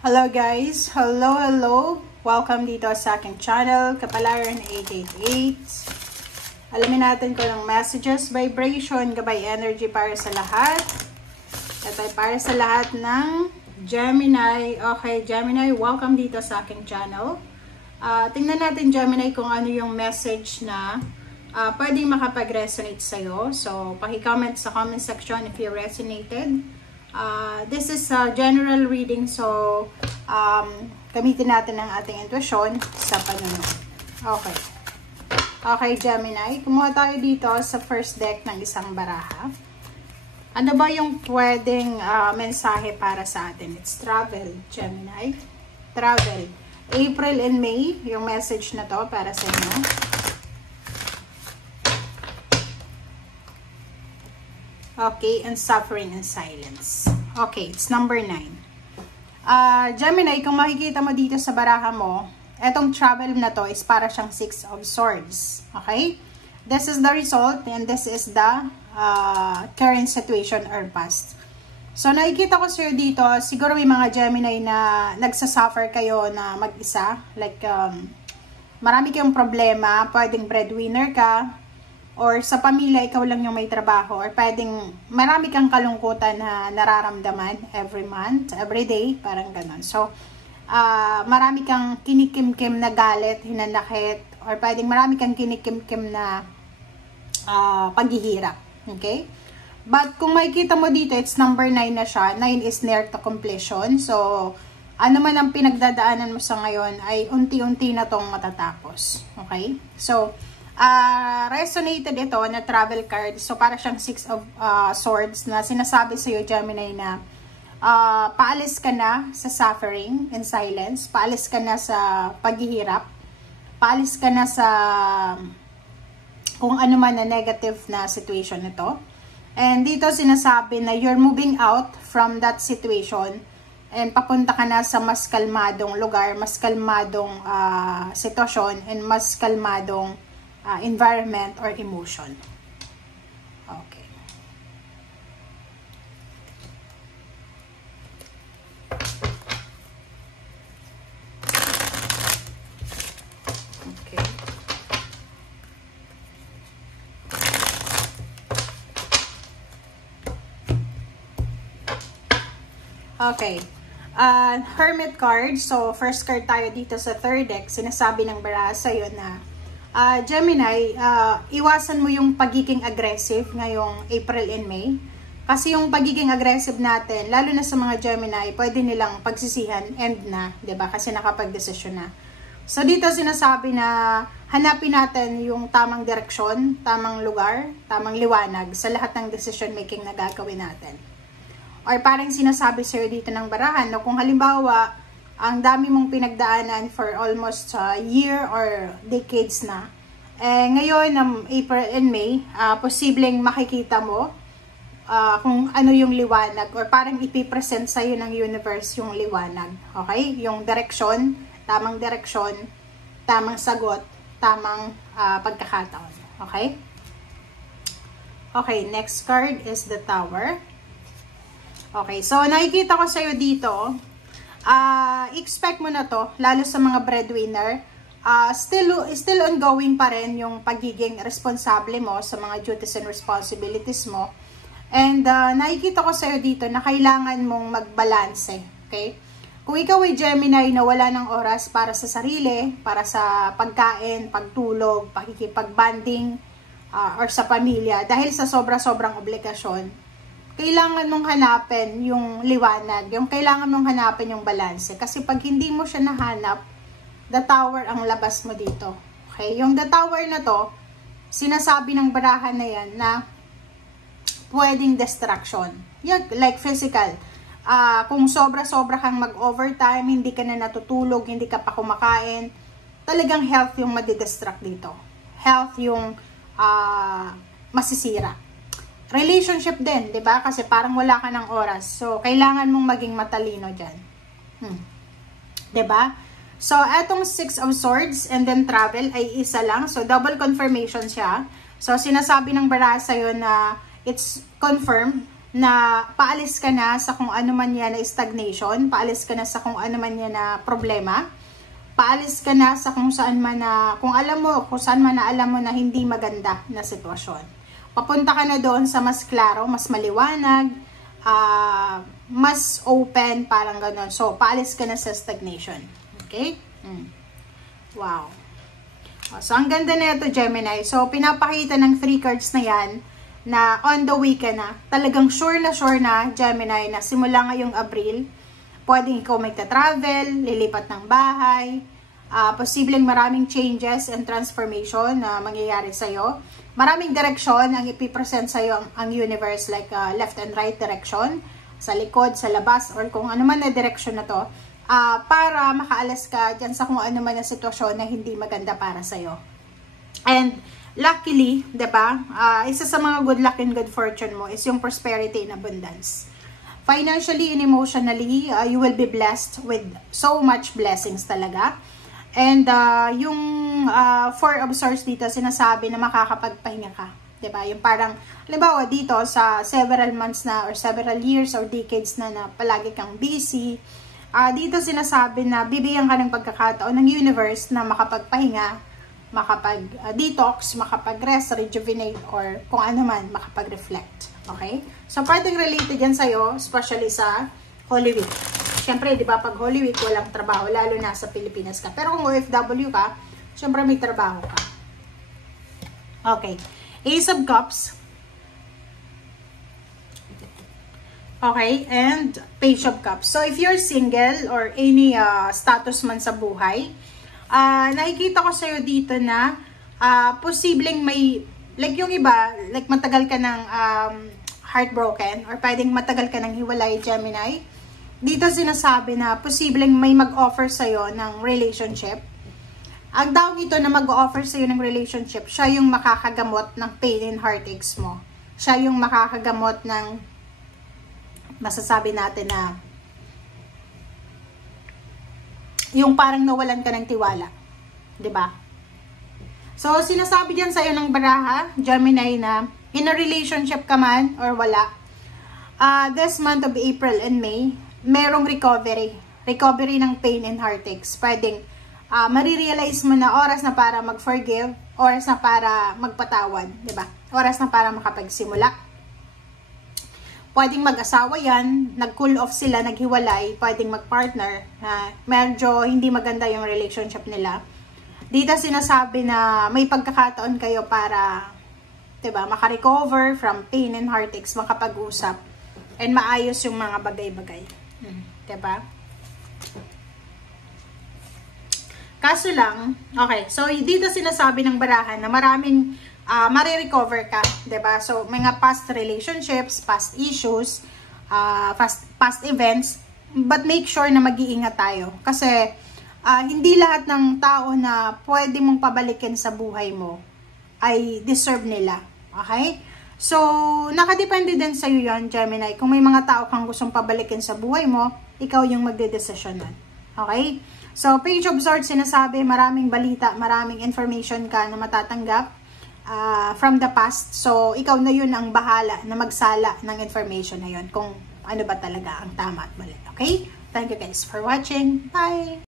Hello guys! Hello! Welcome dito sa aking channel, Kapalaran 888. Alamin natin kung ng messages, vibration, gabay energy para sa lahat. Ito ay para sa lahat ng Gemini. Okay, Gemini, welcome dito sa aking channel. Tingnan natin, Gemini, kung ano yung message na pwedeng makapag-resonate sa'yo. So, paki-comment sa comment section if you resonated. This is a general reading, so gamitin natin ang ating intuition sa panunod. Okay, Gemini, kumuha tayo dito sa first deck ng isang baraha. Ano ba yung pwedeng mensahe para sa atin? It's travel, Gemini. Travel. April and May, yung message na to para sa inyo. Okay, and suffering and silence. Okay, it's number 9. Gemini, kung makikita mo dito sa baraha mo, etong travel na to is para siyang 6 of Swords. Okay? This is the result and this is the current situation or past. So, nakikita ko sa'yo dito, siguro may mga Gemini na nagsasuffer kayo na mag-isa. Like, marami kayong problema, pwedeng breadwinner ka, or sa pamilya, ikaw lang yung may trabaho. Or pwedeng marami kang kalungkutan na nararamdaman every month, every day, parang ganun. So, marami kang kinikimkim na galit, hinanakit, or pwedeng marami kang kinikimkim na paghihirap. Okay? But kung makikita mo dito, it's number 9 na siya. 9 is near to completion. So, ano man ang pinagdadaanan mo sa ngayon ay unti-unti na tong matatapos. Okay? So, resonated ito na travel card. So, para siyang 6 of Swords na sinasabi sa iyo, Gemini, na paalis ka na sa suffering and silence. Paalis ka na sa paghihirap. Paalis ka na sa kung ano man na negative na situation ito. And dito sinasabi na you're moving out from that situation and papunta ka na sa mas kalmadong lugar, mas kalmadong sitwasyon, and mas kalmadong environment or emotion. Okay. Okay. Okay. Hermit card. So, first card tayo dito sa third deck. Sinasabi ng baraha sa'yo na Gemini, iwasan mo yung pagiging aggressive ngayong April and May. Kasi yung pagiging aggressive natin, lalo na sa mga Gemini, pwede nilang pagsisihan, end na, 'di ba? Kasi nakapag-desisyon na. So dito sinasabi na hanapin natin yung tamang direksyon, tamang lugar, tamang liwanag sa lahat ng decision making na gagawin natin. Or parang sinasabi sa'yo dito ng barahan, no, kung halimbawa ang dami mong pinagdaanan for almost a year or decades na. Ngayon, April and May, posibleng makikita mo kung ano yung liwanag or parang ipipresent sa'yo ng universe yung liwanag. Okay? Yung direksyon, tamang sagot, tamang pagkakataon. Okay? Okay, next card is the Tower. Okay, so nakikita ko sa'yo dito, expect mo na to, lalo sa mga breadwinner, still ongoing pa rin yung pagiging responsable mo sa mga duties and responsibilities mo. And nakikita ko sa'yo dito na kailangan mong magbalanse. Okay? Kung ikaw ay Gemini na wala ng oras para sa sarili, para sa pagkain, pagtulog, pakikipagbanding, or sa pamilya, dahil sa sobra-sobrang obligasyon, kailangan mong hanapin yung liwanag, kailangan mong hanapin yung balanse. Kasi pag hindi mo siya nahanap, the Tower ang labas mo dito. Okay? Yung the Tower na to, sinasabi ng barahan na yan na pwedeng distraction. Like physical. Kung sobra-sobra kang mag-overtime, hindi ka na natutulog, hindi ka pa kumakain, talagang health yung madidistract dito. Health yung masisira. Relationship din, 'di ba? Kasi parang wala ka ng oras. So, kailangan mong maging matalino diyan. 'Di ba? So, etong 6 of Swords and then travel ay isa lang. So, double confirmation siya. So, sinasabi ng baraha sa'yo na it's confirmed na paalis ka na sa kung ano man yan na stagnation, paalis ka na sa kung ano man yan na problema, paalis ka na sa kung saan man na, kung saan man na alam mo na hindi maganda na sitwasyon. Papunta ka na doon sa mas klaro, mas maliwanag, mas open, parang gano'n. So, paalis ka na sa stagnation. Okay? Wow. So, ang ganda na ito, Gemini. So, pinapakita ng 3 cards na yan na on the way ka na. Talagang sure na, Gemini, na simula ngayong Abril, pwedeng ikaw magta-travel, lilipat ng bahay, posibleng maraming changes and transformation na mangyayari sa'yo. Maraming direksyon ang ipipresent sa'yo ang universe, like left and right direction, sa likod, sa labas, or kung ano man na direksyon na to, para makaalis ka dyan sa kung ano man na sitwasyon na hindi maganda para sa'yo. And luckily, diba, isa sa mga good luck and good fortune mo is yung prosperity and abundance. Financially and emotionally, you will be blessed with so much blessings talaga. And yung 4 of Swords dito, sinasabi na makakapagpahinga ka. Diba? Yung parang, halimbawa dito sa several months na or several years or decades na palagi kang busy, dito sinasabi na bibigyan ka ng pagkakataon ng universe na makapagpahinga, makapag-detox, makapag-rest, rejuvenate, or kung ano man, makapag-reflect. Okay? So, pwedeng related yan sa'yo, especially sa Holy Week. Siyempre, di ba, pag Holy Week, walang trabaho, lalo na sa Pilipinas ka. Pero kung OFW ka, siyempre may trabaho ka. Okay. Ace of Cups. Okay, and Page of Cups. So, if you're single or any status man sa buhay, nakikita ko sa'yo dito na posibleng may, like yung iba, like matagal ka ng heartbroken or pwedeng matagal ka ng hiwalay, Gemini. Dito sinasabi na posibleng may mag-offer sa'yo ng relationship. Ang tawag ito na mag-offer sa'yo ng relationship, siya yung makakagamot ng pain and heartaches mo. Siya yung makakagamot ng, masasabi natin na, yung parang nawalan ka ng tiwala. 'Di ba? So, sinasabi diyan sa'yo ng baraha, Gemini, na in a relationship ka man or wala, this month of April and May, merong recovery. Recovery ng pain and heartaches. Pwedeng marirealize mo na oras na para mag-forgive, oras na para magpatawad. 'Di ba? Oras na para makapagsimula. Pwedeng mag-asawa yan, nag-cool off sila, naghiwalay, pwedeng mag-partner, medyo hindi maganda yung relationship nila. Dito sinasabi na may pagkakataon kayo para, diba, makarecover from pain and heartaches, makapag-usap, and maayos yung mga bagay-bagay. Diba? Kaso lang, okay, so dito sinasabi ng barahan na maraming marirecover ka, diba? So, mga past relationships, past issues, past events, but make sure na mag-iingat tayo. Kasi, hindi lahat ng tao na pwede mong pabalikin sa buhay mo ay deserve nila. Okay? So, nakadepende din sa'yo yan, Gemini. Kung may mga tao kang gustong pabalikin sa buhay mo, ikaw yung magdedesisyon nun. Okay? So, Page of Swords, sinasabi, maraming balita, maraming information ka na matatanggap from the past. So, ikaw na yun ang bahala na magsala ng information na yun kung ano ba talaga ang tama at mali. Okay? Thank you guys for watching. Bye!